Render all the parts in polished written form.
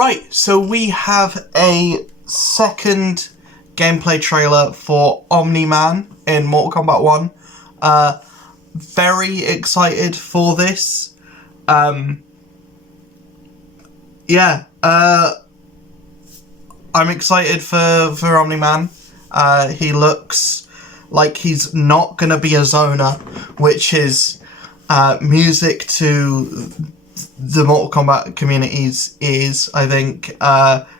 Right, so we have a second gameplay trailer for Omni Man in Mortal Kombat 1. Very excited for this. I'm excited for Omni Man. He looks like he's not going to be a zoner, which is music to the Mortal Kombat community's ears, I think.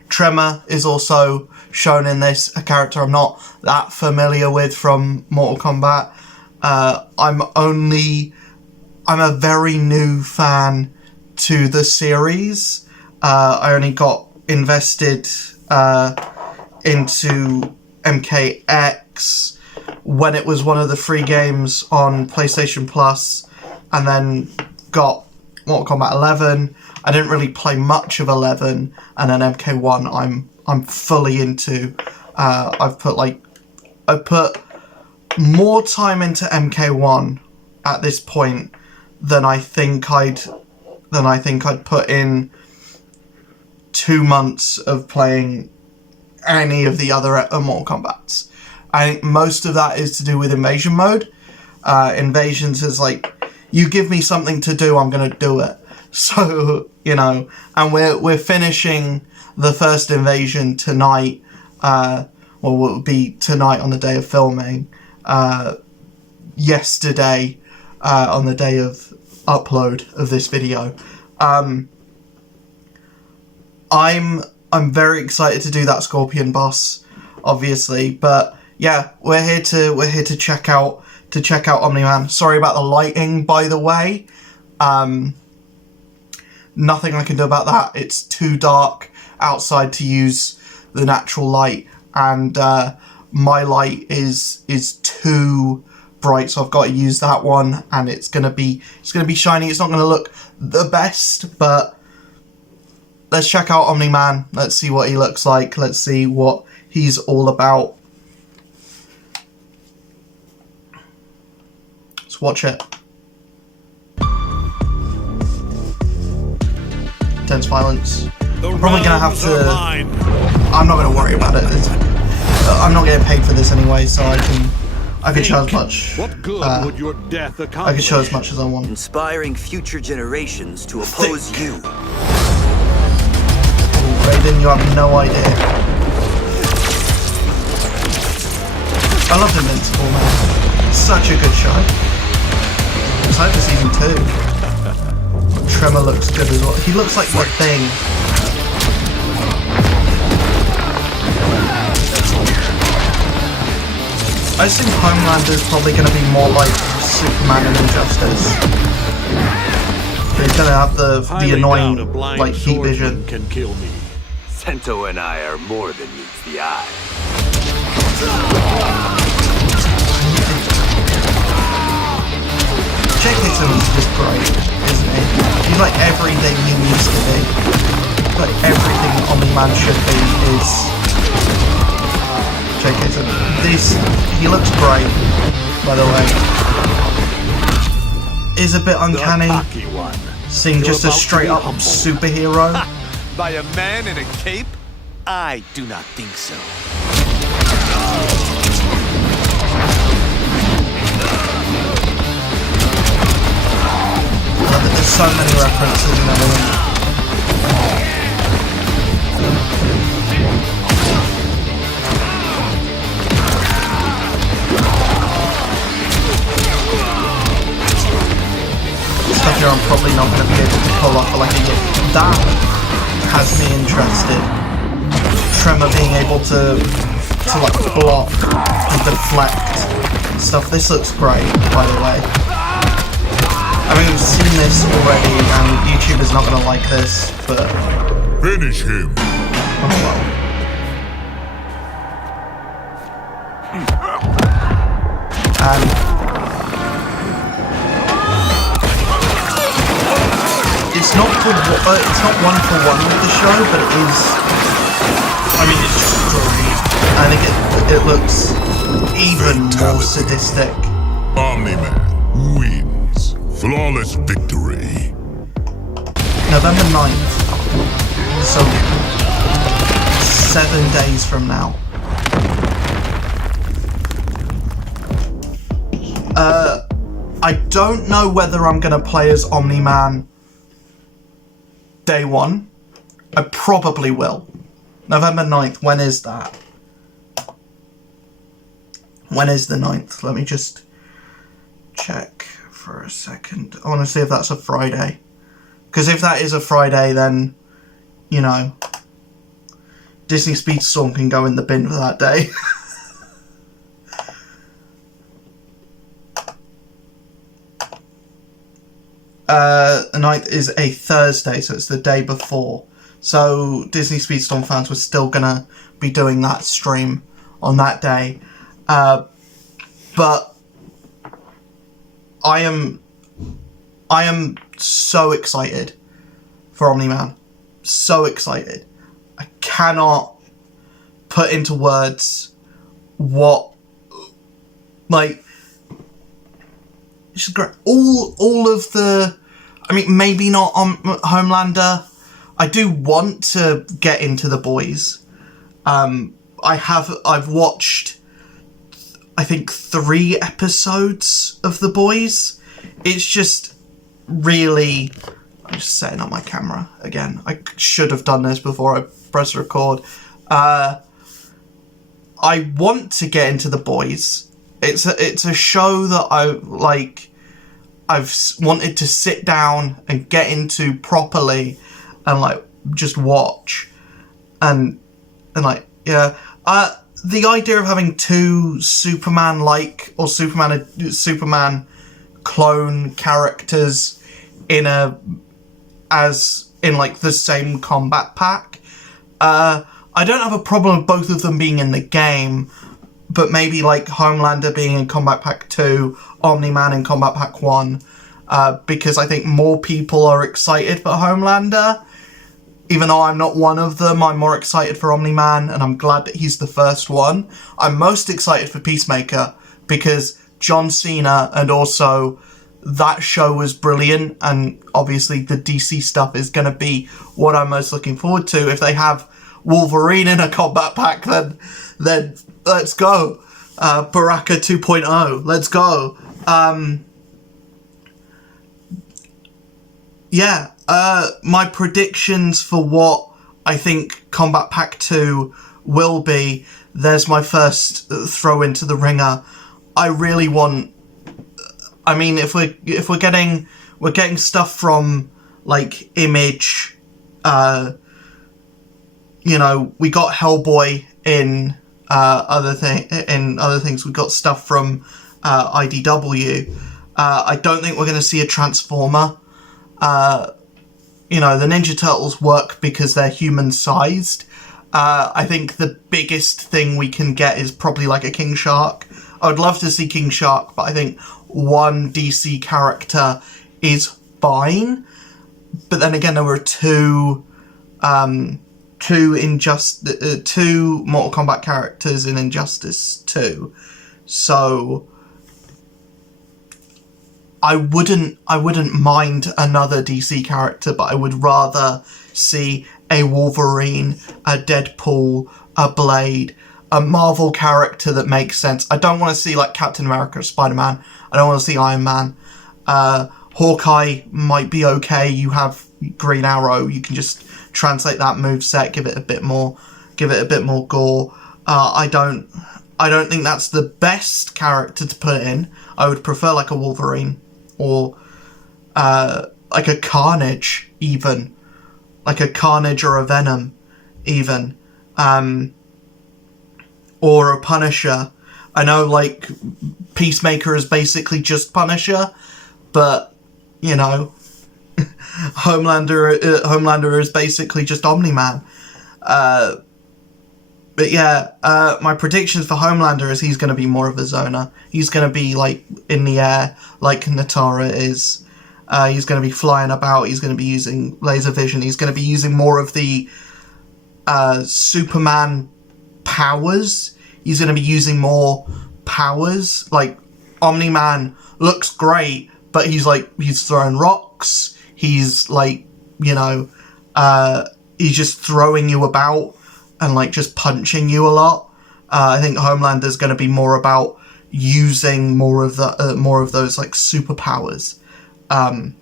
Tremor is also shown in this, a character I'm not that familiar with from Mortal Kombat. I'm a very new fan to the series. I only got invested into MKX when it was one of the free games on PlayStation Plus, and then got Mortal Kombat 11. I didn't really play much of 11, and then MK1 I'm fully into. I've put more time into MK1 at this point than I think I'd put in 2 months of playing any of the other Mortal Kombats. I think most of that is to do with Invasion mode. Invasions is like, you give me something to do, I'm gonna do it. So, you know, and we're finishing the first Invasion tonight. Well, it would be tonight on the day of filming. Yesterday, on the day of upload of this video. I'm very excited to do that Scorpion boss, obviously, but yeah, we're here to check out Omni Man. Sorry about the lighting, by the way. Nothing I can do about that. It's too dark outside to use the natural light, and my light is too bright, so I've got to use that one, and it's gonna be shiny. It's not gonna look the best, but let's check out Omni Man. Let's see what he looks like. Let's see what he's all about. Let's watch it. Intense violence. I'm probably gonna have to. I'm not gonna worry about it. I'm not getting paid for this anyway, so I can show as much. What good would your death accomplish? I can show as much as I want. Inspiring future generations to oppose you. Raiden, you have no idea. I loved Invincible, man. Such a good show. Excited for season 2. Tremor looks good as well. He looks like the Thing. I assume Homelander's probably going to be more like Superman and Injustice. He's going to have the annoying like heat vision. Can kill me. Sento and I are more than meets the eye. Jake Hickson is just great, isn't he? He's like everything he needs to be. Like everything Omni Man should be is Jake Hickson. He looks great, by the way. Is a bit uncanny seeing just a straight up superhero. By a man in a cape? I do not think so. There's so many references and everything. Stuff here I'm probably not going to be able to pull off, but like that has me interested. Tremor being able to like block and deflect stuff. This looks great, by the way. I mean, we've seen this already, and YouTube is not going to like this, but... Finish him! Oh well. And... it's not one for one with the show, but it is... I mean, it's just great. I think it looks even more sadistic. Omni Man wins. Flawless victory. November 9th. So 7 days from now. I don't know whether I'm going to play as Omni-Man day one. I probably will. November 9th, when is that? When is the 9th? Let me just check for a second. I want to see if that's a Friday. Because if that is a Friday, then, you know, Disney Speedstorm can go in the bin for that day. The 9th is a Thursday, so it's the day before. So Disney Speedstorm fans were still gonna be doing that stream on that day. But I am so excited for Omni-Man. So excited. I cannot put into words what, like, it's just great. All of the, I mean, maybe not on Homelander. I do want to get into The Boys. I've watched, I think, 3 episodes of The Boys. It's just really, I'm just setting up my camera again. I should have done this before I press record. I want to get into The Boys. It's a show that I've wanted to sit down and get into properly and like just watch and like, yeah. The idea of having 2 Superman-like or Superman clone characters in like the same combat pack. I don't have a problem with both of them being in the game, but maybe like Homelander being in Combat Pack 2, Omni-Man in Combat Pack 1, because I think more people are excited for Homelander. Even though I'm not one of them, I'm more excited for Omni-Man, and I'm glad that he's the first one. I'm most excited for Peacemaker, because John Cena, and also that show was brilliant, and obviously the DC stuff is going to be what I'm most looking forward to. If they have Wolverine in a combat pack, then let's go. Baraka 2.0, let's go. Yeah, my predictions for what I think Combat Pack 2 will be, there's my first throw into the ringer. I really want, I mean, if we're getting stuff from like Image, you know, we got Hellboy in other things. We got stuff from IDW. I don't think we're going to see a Transformer. You know, the Ninja Turtles work because they're human-sized. I think the biggest thing we can get is probably like a King Shark. I would love to see King Shark, but I think one DC character is fine. But then again, there were two Mortal Kombat characters in Injustice 2. So I wouldn't mind another DC character, but I would rather see a Wolverine, a Deadpool, a Blade, a Marvel character that makes sense. I don't want to see like Captain America or Spider-Man. I don't want to see Iron Man. Hawkeye might be okay. You have Green Arrow. You can just translate that moveset, give it a bit more gore. I don't think that's the best character to put in. I would prefer like a Wolverine or like a Carnage even. Like a Carnage or a Venom even. Or a Punisher. I know like Peacemaker is basically just Punisher, but you know, Homelander is basically just Omni-Man. But yeah, my predictions for Homelander is he's going to be more of a zoner. He's going to be like in the air like Natara is. He's going to be flying about. He's going to be using laser vision. He's going to be using more of the Superman powers. He's going to be using more powers. Like Omni-Man looks great, but he's throwing rocks. He's like, you know, he's just throwing you about and like just punching you a lot. I think Homelander's going to be more about using more of those like superpowers, and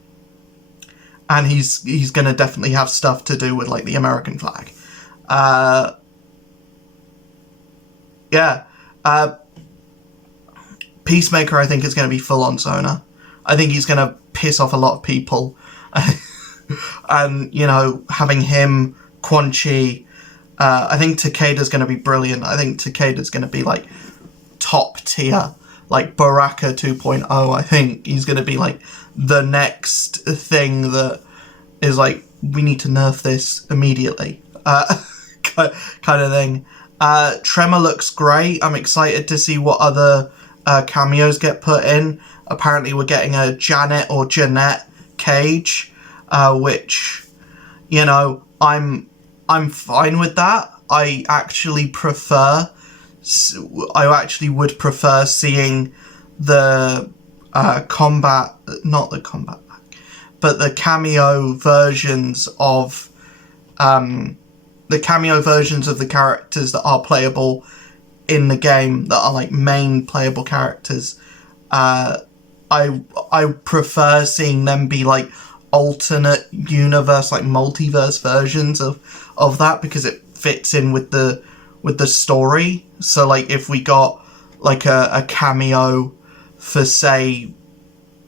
he's going to definitely have stuff to do with like the American flag. Peacemaker, I think, is going to be full on Sona. I think he's going to piss off a lot of people. And, you know, having him, Quan Chi, I think Takeda's going to be brilliant. I think Takeda's going to be, like, top tier. Like, Baraka 2.0, I think he's going to be, like, the next thing that is, like, we need to nerf this immediately. Kind of thing. Tremor looks great. I'm excited to see what other cameos get put in. Apparently we're getting a Janet or Jeanette Cage, which, you know, I'm fine with that. I actually would prefer seeing the combat, not the combat pack, but the cameo versions of the characters that are playable in the game, that are like main playable characters. I prefer seeing them be like alternate universe, like multiverse versions of that, because it fits in with the story. So like if we got like a cameo for, say,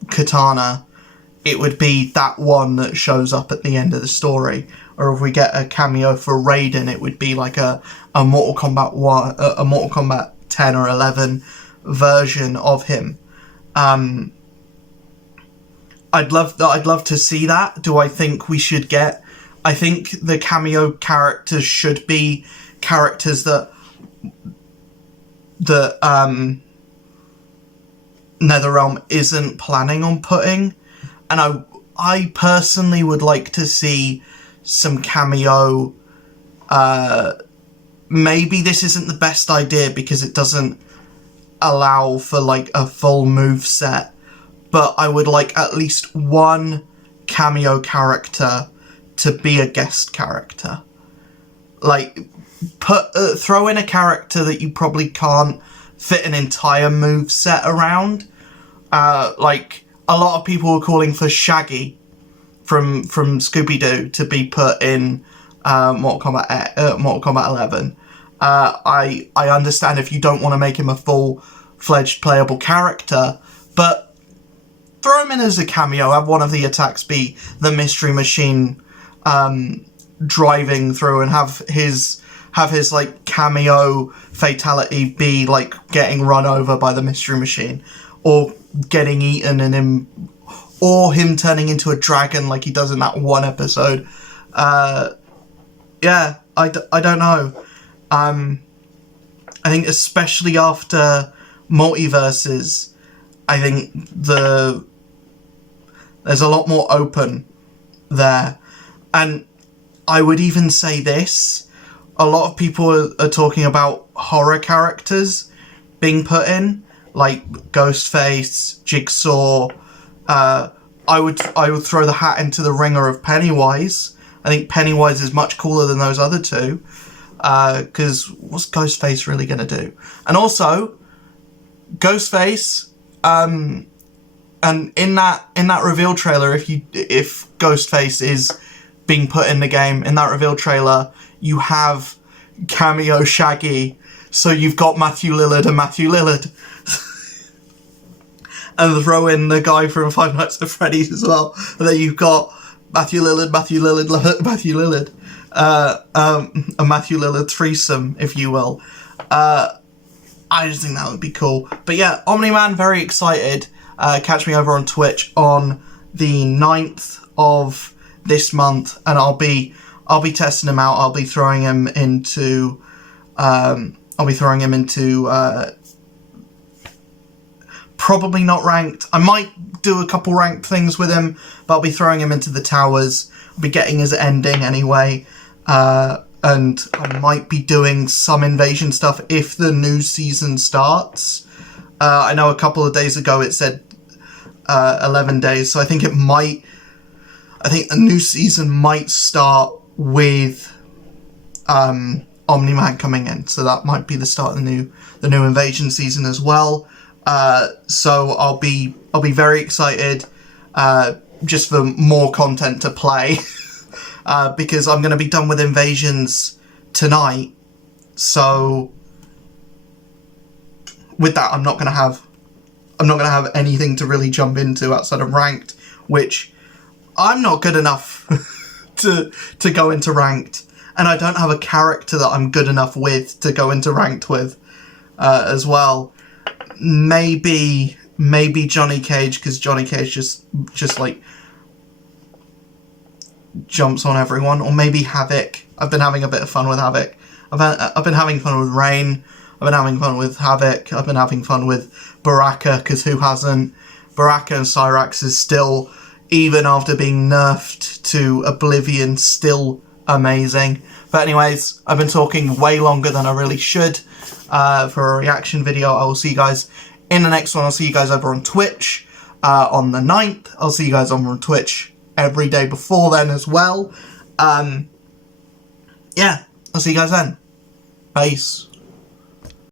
Katana, it would be that one that shows up at the end of the story. Or if we get a cameo for Raiden, it would be like a Mortal Kombat 1, a Mortal Kombat 10 or 11 version of him. I'd love to see that. Do I think we should get? I think the cameo characters should be characters that NetherRealm isn't planning on putting, and I personally would like to see some cameo. Maybe this isn't the best idea because it doesn't allow for like a full move set, but I would like at least one cameo character to be a guest character. Like throw in a character that you probably can't fit an entire move set around. Like a lot of people were calling for Shaggy from Scooby-Doo to be put in Mortal Kombat 11. I understand if you don't want to make him a full-fledged playable character, but throw him in as a cameo. Have one of the attacks be the Mystery Machine driving through, and have his like cameo fatality be like getting run over by the Mystery Machine, or getting eaten, and him turning into a dragon like he does in that one episode. I don't know. I think especially after Multiverses, I think there's a lot more open there. And I would even say this, a lot of people are talking about horror characters being put in, like Ghostface, Jigsaw. I would throw the hat into the ringer of Pennywise. I think Pennywise is much cooler than those other two, because what's Ghostface really going to do? And also, Ghostface, and in that reveal trailer, if Ghostface is being put in the game, in that reveal trailer, you have cameo Shaggy, so you've got Matthew Lillard and Matthew Lillard. And throw in the guy from Five Nights at Freddy's as well. And then you've got Matthew Lillard. A Matthew Lillard threesome, if you will. I just think that would be cool. But yeah, Omni-Man, very excited. Catch me over on Twitch on the 9th of this month, and I'll be testing him out. I'll be throwing him into probably not ranked. I might do a couple ranked things with him, but I'll be throwing him into the towers. I'll be getting his ending anyway. And I might be doing some invasion stuff if the new season starts. I know a couple of days ago it said 11 days, so I think the new season might start with Omni-Man coming in, so that might be the start of the new Invasion season as well. So I'll be very excited just for more content to play because I'm going to be done with Invasions tonight. So with that, I'm not going to have anything to really jump into outside of ranked, which I'm not good enough to go into ranked, and I don't have a character that I'm good enough with to go into ranked with as well. Maybe Johnny Cage, because Johnny Cage just like jumps on everyone, or maybe Havoc. I've been having a bit of fun with Havoc. I've been having fun with Rain. I've been having fun with Havoc. I've been having fun with Baraka, because who hasn't? Baraka and Cyrax is still, even after being nerfed to oblivion, still amazing. But anyways, I've been talking way longer than I really should for a reaction video. I will see you guys in the next one. I'll see you guys over on Twitch on the 9th. I'll see you guys over on Twitch every day before then as well. Yeah, I'll see you guys then. Peace.